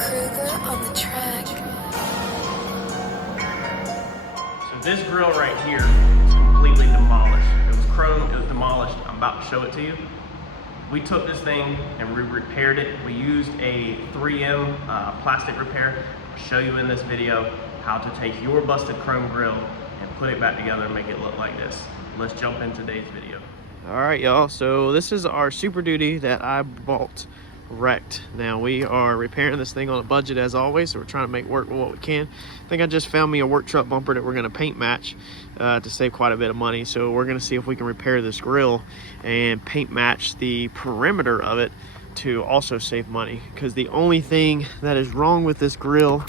on the track. So this grill right here is completely demolished. It was chrome, it was demolished. I'm about to show it to you. We took this thing and we repaired it. We used a 3M plastic repair. I'll show you in this video how to take your busted chrome grill and put it back together and make it look like this. Let's jump in today's video. All right, y'all, so this is our Super Duty that I bought wrecked. Now we are repairing this thing on a budget as always, so we're trying to make work with what we can. I think I just found me a work truck bumper that we're going to paint match to save quite a bit of money. So we're going to see if we can repair this grill and paint match the perimeter of it to also save money, because the only thing that is wrong with this grill,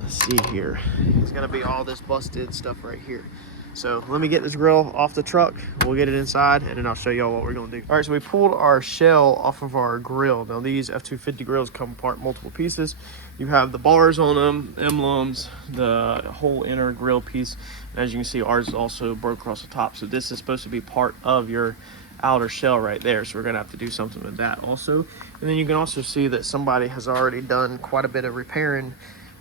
let's see here, it's going to be all this busted stuff right here. So let me get this grill off the truck, we'll get it inside, and then I'll show y'all what we're gonna do. All right, so we pulled our shell off of our grill. Now these F-250 grills come apart in multiple pieces. You have the bars on them, emblems, the whole inner grill piece. And as you can see, ours is also broke across the top. So this is supposed to be part of your outer shell right there. So we're gonna have to do something with that also. And then you can also see that somebody has already done quite a bit of repairing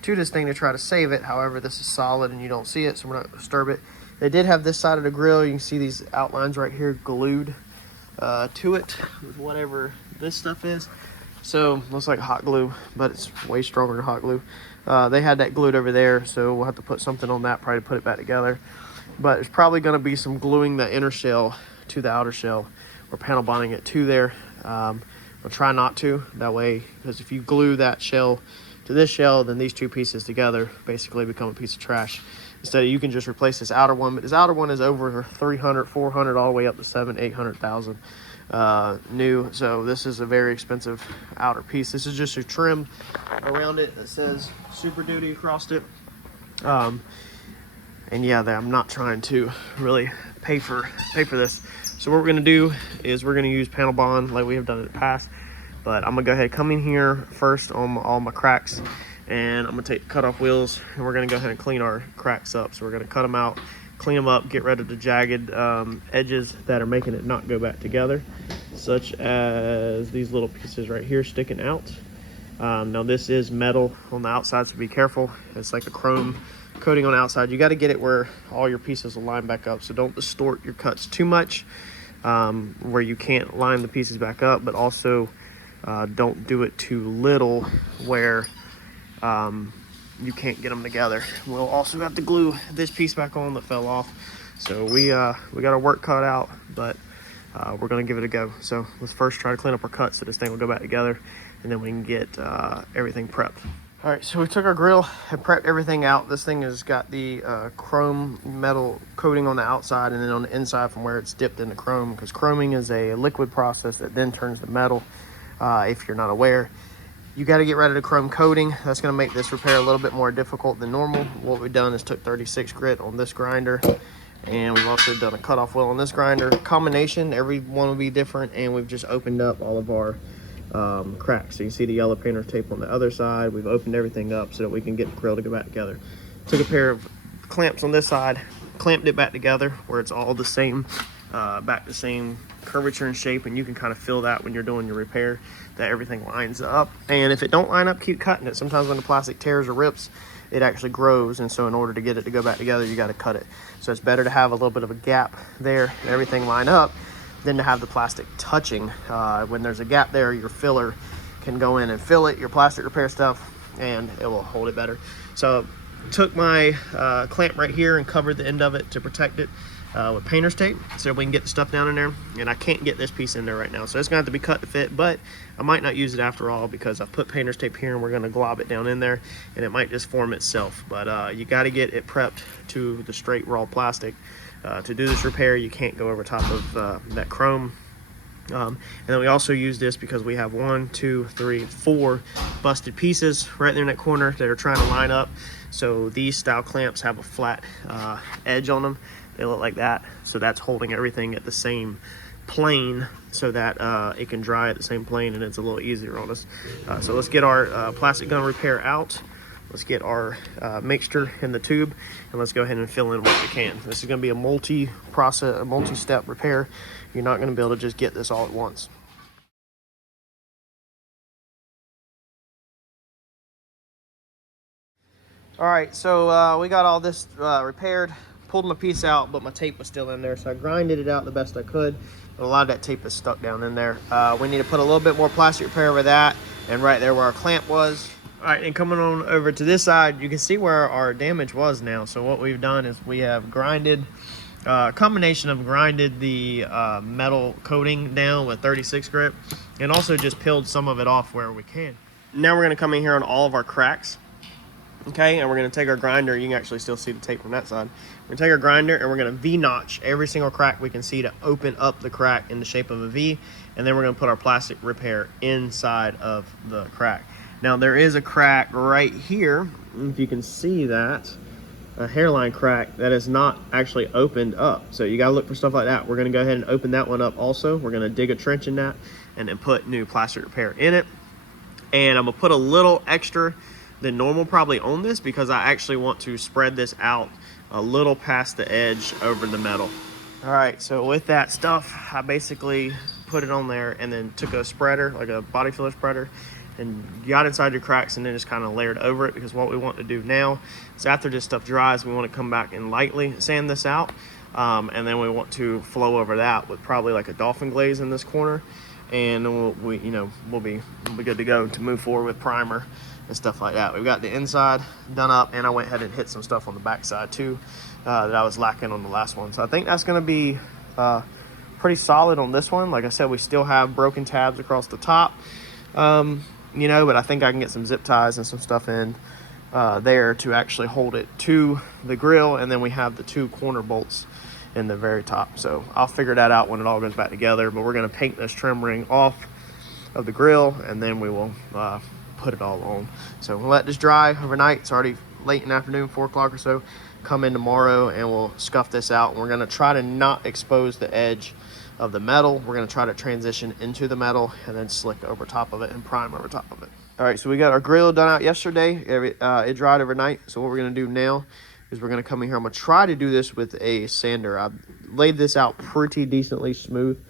to this thing to try to save it. However, this is solid and you don't see it, so we're not gonna disturb it. They did have this side of the grill. You can see these outlines right here glued to it with whatever this stuff is. So looks like hot glue, but it's way stronger than hot glue. They had that glued over there, so we'll have to put something on that probably to put it back together. But there's probably going to be some gluing the inner shell to the outer shell, or panel bonding it to there. I'll try not to, that way, because if you glue that shell to this shell, then these two pieces together basically become a piece of trash. Instead, you can just replace this outer one, but this outer one is over 300, 400, all the way up to 700, 800,000 new. So this is a very expensive outer piece. This is just a trim around it that says Super Duty across it. And yeah, I'm not trying to really pay for this. So what we're gonna do is we're gonna use panel bond like we have done in the past. But I'm gonna go ahead and come in here first on all my cracks, and I'm gonna take the cutoff wheels and we're gonna go ahead and clean our cracks up. So we're gonna cut them out, clean them up, get rid of the jagged edges that are making it not go back together, such as these little pieces right here sticking out. Now this is metal on the outside, so be careful. It's like a chrome coating on the outside. You got to get it where all your pieces will line back up, so don't distort your cuts too much where you can't line the pieces back up, but also don't do it too little where you can't get them together. We'll also have to glue this piece back on that fell off. So we got our work cut out, but we're gonna give it a go. So let's first try to clean up our cuts so this thing will go back together, and then we can get everything prepped. All right, so we took our grill and prepped everything out. This thing has got the chrome metal coating on the outside, and then on the inside from where it's dipped into chrome, because chroming is a liquid process that then turns to metal. If you're not aware, you got to get rid of the chrome coating. That's going to make this repair a little bit more difficult than normal. What we've done is took 36 grit on this grinder, and we've also done a cutoff wheel on this grinder. Combination, every one will be different, and we've just opened up all of our cracks. So you can see the yellow painter tape on the other side. We've opened everything up so that we can get the grill to go back together. Took a pair of clamps on this side, clamped it back together where it's all the same, back the same curvature and shape, and you can kind of feel that when you're doing your repair, that everything lines up. And if it don't line up, keep cutting it. Sometimes when the plastic tears or rips, it actually grows, and so in order to get it to go back together, you got to cut it. So it's better to have a little bit of a gap there and everything line up than to have the plastic touching. When there's a gap there, your filler can go in and fill it, your plastic repair stuff, and it will hold it better. So took my clamp right here and covered the end of it to protect it with painter's tape so we can get the stuff down in there. And I can't get this piece in there right now, so it's gonna have to be cut to fit, but I might not use it after all, because I've put painter's tape here and we're gonna glob it down in there, and it might just form itself. But you got to get it prepped to the straight raw plastic. To do this repair, you can't go over top of that chrome. And then we also use this because we have 1, 2, 3, 4 busted pieces right there in that corner that are trying to line up. So these style clamps have a flat edge on them. They look like that. So that's holding everything at the same plane so that it can dry at the same plane, and it's a little easier on us. So let's get our plastic gun repair out. Let's get our mixture in the tube, and let's go ahead and fill in what we can. This is going to be a multi-step repair. You're not going to be able to just get this all at once. All right, so we got all this repaired, pulled my piece out, but my tape was still in there, so I grinded it out the best I could. But a lot of that tape is stuck down in there. We need to put a little bit more plastic repair over that, and right there where our clamp was. All right, and coming on over to this side, you can see where our damage was now. So what we've done is we have grinded, a combination of grinded the metal coating down with 36 grit, and also just peeled some of it off where we can. Now we're gonna come in here on all of our cracks. Okay, and we're gonna take our grinder. You can actually still see the tape from that side. We're gonna take our grinder and we're gonna V-notch every single crack we can see to open up the crack in the shape of a V, and then we're gonna put our plastic repair inside of the crack. Now there is a crack right here, if you can see that, a hairline crack that is not actually opened up. So you gotta look for stuff like that. We're gonna go ahead and open that one up also. We're gonna dig a trench in that and then put new plastic repair in it. And I'm gonna put a little extra than normal probably on this because I actually want to spread this out a little past the edge over the metal. All right, so with that stuff, I basically put it on there and then took a spreader, like a body filler spreader, and got inside your cracks and then just kind of layered over it, because what we want to do now is after this stuff dries, we want to come back and lightly sand this out. And then we want to flow over that with probably like a dolphin glaze in this corner. And then we'll be good to go to move forward with primer and stuff like that. We've got the inside done up, and I went ahead and hit some stuff on the back side too that I was lacking on the last one. So I think that's going to be pretty solid on this one. Like I said, we still have broken tabs across the top, but I think I can get some zip ties and some stuff in there to actually hold it to the grill, and then we have the 2 corner bolts in the very top. So I'll figure that out when it all goes back together, but we're going to paint this trim ring off of the grill, and then we will put it all on. So we'll let this dry overnight. It's already late in the afternoon, 4 o'clock or so. Come in tomorrow and we'll scuff this out. We're going to try to not expose the edge of the metal. We're going to try to transition into the metal and then slick over top of it and prime over top of it. All right, so we got our grill done out yesterday. It dried overnight. So what we're going to do now is we're going to come in here. I'm going to try to do this with a sander. I've laid this out pretty decently smooth.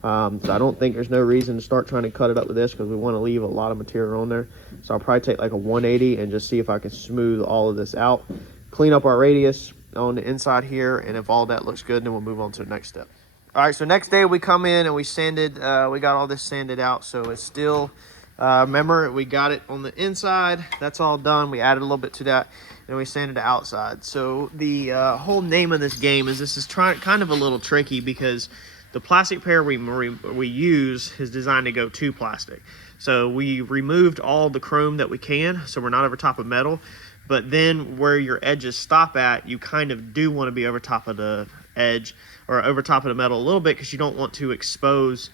So I don't think there's no reason to start trying to cut it up with this, because we want to leave a lot of material on there. So I'll probably take like a 180 and just see if I can smooth all of this out, clean up our radius on the inside here, and if all that looks good, then we'll move on to the next step. All right, so next day we come in and we sanded, we got all this sanded out. So it's still, remember, we got it on the inside. That's all done. We added a little bit to that, and we sanded the outside. So the whole name of this game is, this is kind of a little tricky, because the plastic repair we use is designed to go to plastic. So we removed all the chrome that we can, so we're not over top of metal. But then where your edges stop at, you kind of do want to be over top of the edge, or over top of the metal a little bit, because you don't want to expose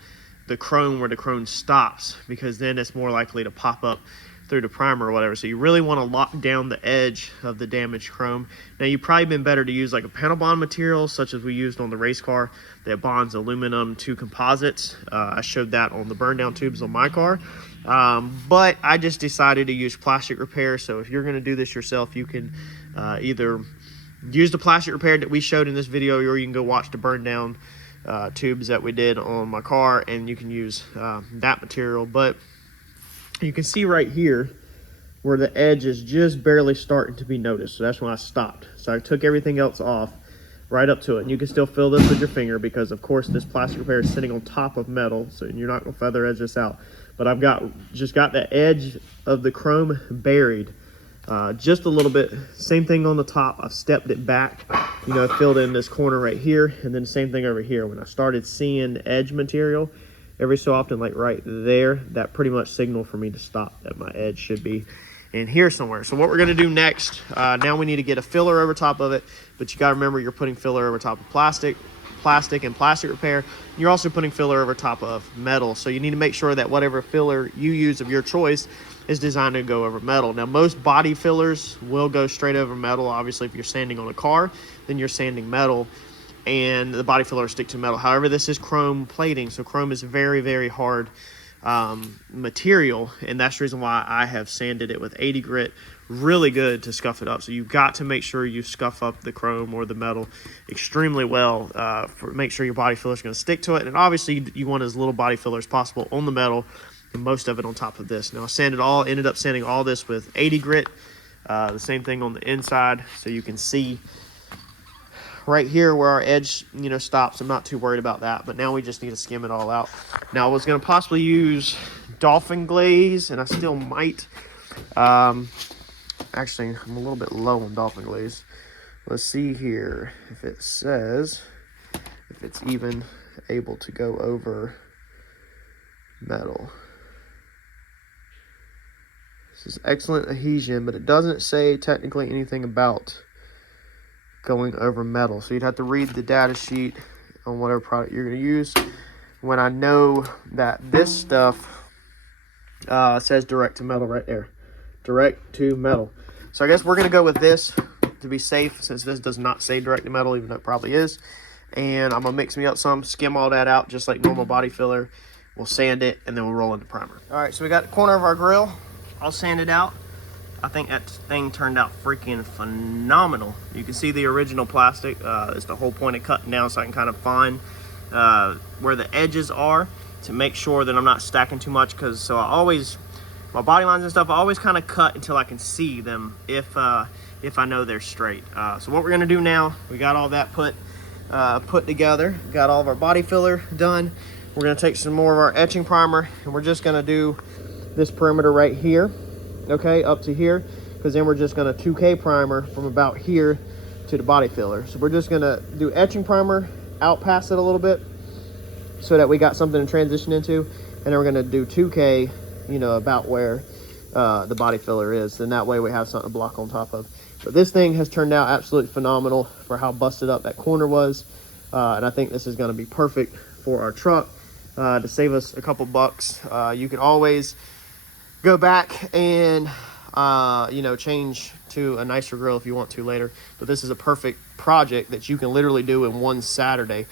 the chrome where the chrome stops, because then it's more likely to pop up through the primer or whatever. So you really want to lock down the edge of the damaged chrome. Now, you've probably been better to use like a panel bond material, such as we used on the race car that bonds aluminum to composites. I showed that on the burn down tubes on my car. But I just decided to use plastic repair. So if you're going to do this yourself, you can either use the plastic repair that we showed in this video, or you can go watch the burn down tubes that we did on my car, and you can use that material. But you can see right here where the edge is just barely starting to be noticed. So that's when I stopped. So I took everything else off right up to it. And you can still feel this with your finger, because of course this plastic repair is sitting on top of metal, so you're not gonna feather edge this out. But I've just got the edge of the chrome buried just a little bit. Same thing on the top. I've stepped it back, filled in this corner right here, and then the same thing over here. When I started seeing edge material every so often, like right there, that pretty much signaled for me to stop, that my edge should be in here somewhere. So what we're going to do next, now we need to get a filler over top of it, but you got to remember, you're putting filler over top of plastic and plastic repair. You're also putting filler over top of metal, so you need to make sure that whatever filler you use of your choice is designed to go over metal. Now, most body fillers will go straight over metal. Obviously, if you're sanding on a car, then you're sanding metal, and the body filler stick to metal. However, this is chrome plating, so chrome is very, very hard material, and that's the reason why I have sanded it with 80 grit really good to scuff it up. So you've got to make sure you scuff up the chrome or the metal extremely well, make sure your body filler is going to stick to it. And obviously you want as little body filler as possible on the metal, and most of it on top of this. Now I ended up sanding all this with 80 grit The same thing on the inside, so you can see right here where our edge, you know, stops. I'm not too worried about that, but now we just need to skim it all out. Now I was going to possibly use dolphin glaze, and I still might. Actually, I'm a little bit low on dolphin glaze. Let's see here if it says if it's even able to go over metal. This is excellent adhesion, but it doesn't say technically anything about going over metal. So you'd have to read the data sheet on whatever product you're going to use. When I know that this stuff says direct to metal right there. Direct to metal. So I guess we're going to go with this to be safe, since this does not say direct to metal, even though it probably is. And I'm going to mix me up some, skim all that out just like normal body filler. We'll sand it, and then we'll roll into primer. All right, so we got the corner of our grill all sanded out. I think that thing turned out freaking phenomenal. You can see the original plastic. It's the whole point of cutting down so I can kind of find where the edges are to make sure that I'm not stacking too much, because so I always, my body lines and stuff, I always kind of cut until I can see them if I know they're straight. So what we're gonna do now, we got all that put together, got all of our body filler done. We're gonna take some more of our etching primer, and we're just gonna do this perimeter right here, okay, up to here, because then we're just gonna 2K primer from about here to the body filler. So we're just gonna do etching primer out past it a little bit so that we got something to transition into, and then we're gonna do 2K, you know, about where the body filler is, and that way we have something to block on top of. But this thing has turned out absolutely phenomenal for how busted up that corner was, and I think this is gonna be perfect for our truck to save us a couple bucks. You can always go back and you know, change to a nicer grill if you want to later, but this is a perfect project that you can literally do in one Saturday.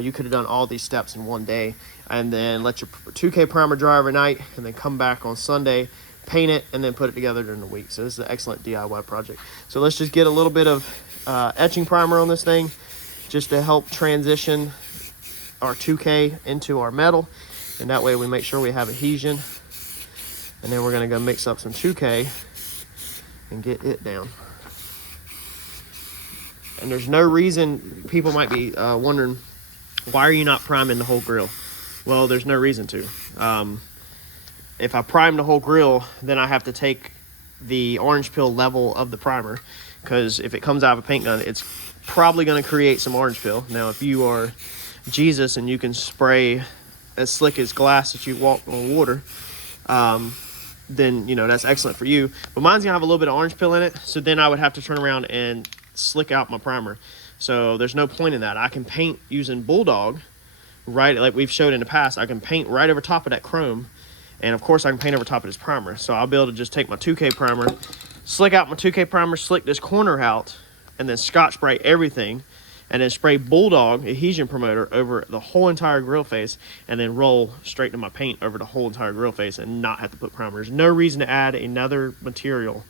You could have done all these steps in one day, and then let your 2K primer dry overnight, and then come back on Sunday, paint it, and then put it together during the week. So this is an excellent DIY project. So let's just get a little bit of etching primer on this thing just to help transition our 2K into our metal, and that way we make sure we have adhesion. And then we're gonna go mix up some 2K and get it down. And there's no reason, people might be wondering, why are you not priming the whole grill? Well, there's no reason to. If I prime the whole grill, then I have to take the orange peel level of the primer, because if it comes out of a paint gun, it's probably gonna create some orange peel. Now, if you are Jesus and you can spray as slick as glass that you walk on water, then, you know, that's excellent for you. But mine's gonna have a little bit of orange peel in it, so then I would have to turn around and slick out my primer. So there's no point in that. I can paint using Bulldog, right, like we've showed in the past. I can paint right over top of that chrome, and of course I can paint over top of this primer. So I'll be able to just take my 2K primer, slick out my 2K primer, slick this corner out, and then Scotch spray everything, and then spray Bulldog adhesion promoter over the whole entire grill face, and then roll straight to my paint over the whole entire grill face and not have to put primer. There's no reason to add another material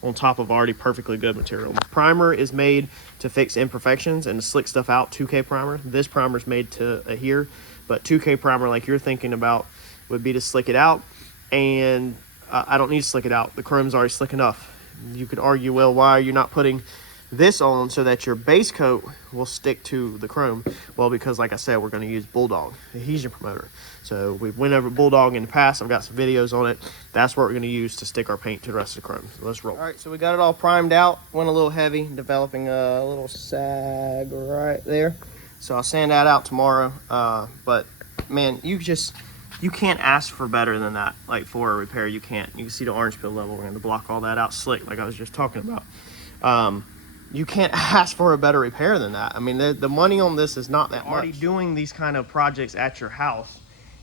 on top of already perfectly good material. Primer is made to fix imperfections and to slick stuff out. 2K primer, this primer is made to adhere, but 2K primer, like you're thinking about, would be to slick it out, and I don't need to slick it out. The chrome's already slick enough. You could argue, well, why are you not putting this on so that your base coat will stick to the chrome? Well, because like I said, we're going to use Bulldog adhesion promoter. So we went over Bulldog in the past. I've got some videos on it. That's what we're going to use to stick our paint to the rest of the chrome. So let's roll. All right, so we got it all primed out. Went a little heavy, developing a little sag right there. So I'll sand that out tomorrow. But man, you can't ask for better than that. Like for a repair, you can't. You can see the orange peel level. We're going to block all that out slick, like I was just talking about. You can't ask for a better repair than that. I mean, the money on this is not that much. Already doing these kind of projects at your house,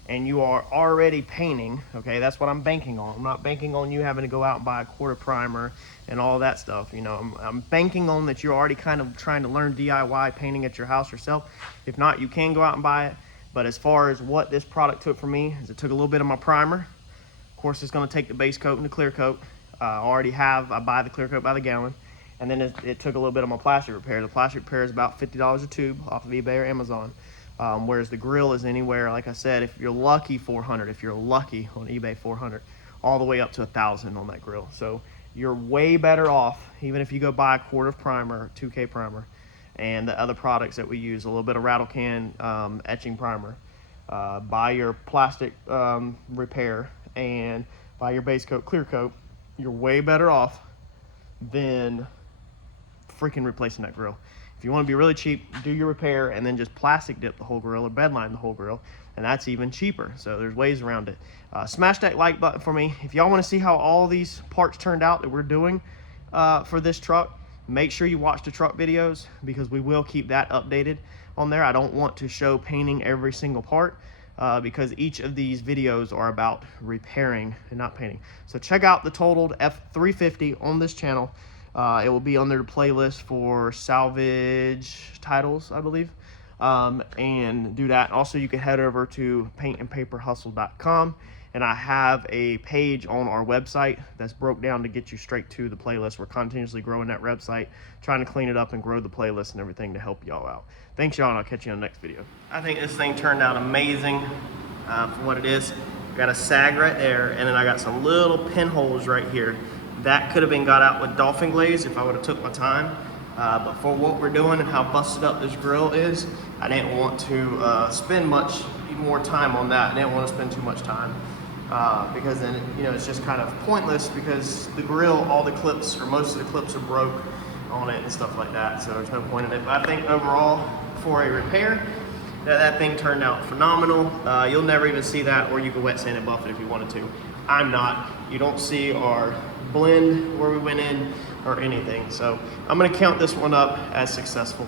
and you are already painting, okay, that's what I'm banking on. I'm not banking on you having to go out and buy a quarter primer and all that stuff. You know, I'm banking on that you're already kind of trying to learn DIY painting at your house yourself. If not, you can go out and buy it. But as far as what this product took for me, is it took a little bit of my primer. Of course, it's gonna take the base coat and the clear coat. I buy the clear coat by the gallon. And then it took a little bit of my plastic repair. The plastic repair is about $50 a tube off of eBay or Amazon. Whereas the grill is anywhere, like I said, if you're lucky, $400. If you're lucky on eBay, $400, all the way up to $1,000 on that grill. So you're way better off, even if you go buy a quart of primer, 2K primer, and the other products that we use, a little bit of rattle can etching primer, buy your plastic repair, and buy your base coat, clear coat. You're way better off than freaking replacing that grill. If you want to be really cheap, do your repair and then just plastic dip the whole grill or bedline the whole grill, and that's even cheaper. So there's ways around it. Smash that like button for me. If y'all want to see how all these parts turned out that we're doing for this truck, make sure you watch the truck videos, because we will keep that updated on there. I don't want to show painting every single part because each of these videos are about repairing and not painting. So check out the totaled F350 on this channel. It will be under the playlist for salvage titles, I believe, and do that. Also, you can head over to paintandpaperhustle.com, and I have a page on our website that's broke down to get you straight to the playlist. We're continuously growing that website, trying to clean it up and grow the playlist and everything to help y'all out. Thanks, y'all, and I'll catch you on the next video. I think this thing turned out amazing for what it is. I got a sag right there, and then I got some little pinholes right here. That could have been got out with dolphin glaze if I would have took my time. But for what we're doing and how busted up this grill is, I didn't want to spend much more time on that. I didn't want to spend too much time because then, you know, it's just kind of pointless, because the grill, all the clips or most of the clips are broke on it and stuff like that. So there's no point in it. But I think overall, for a repair, that thing turned out phenomenal. You'll never even see that, or you can wet sand and buff it if you wanted to. I'm not. You don't see our blend where we went in or anything. So I'm gonna count this one up as successful.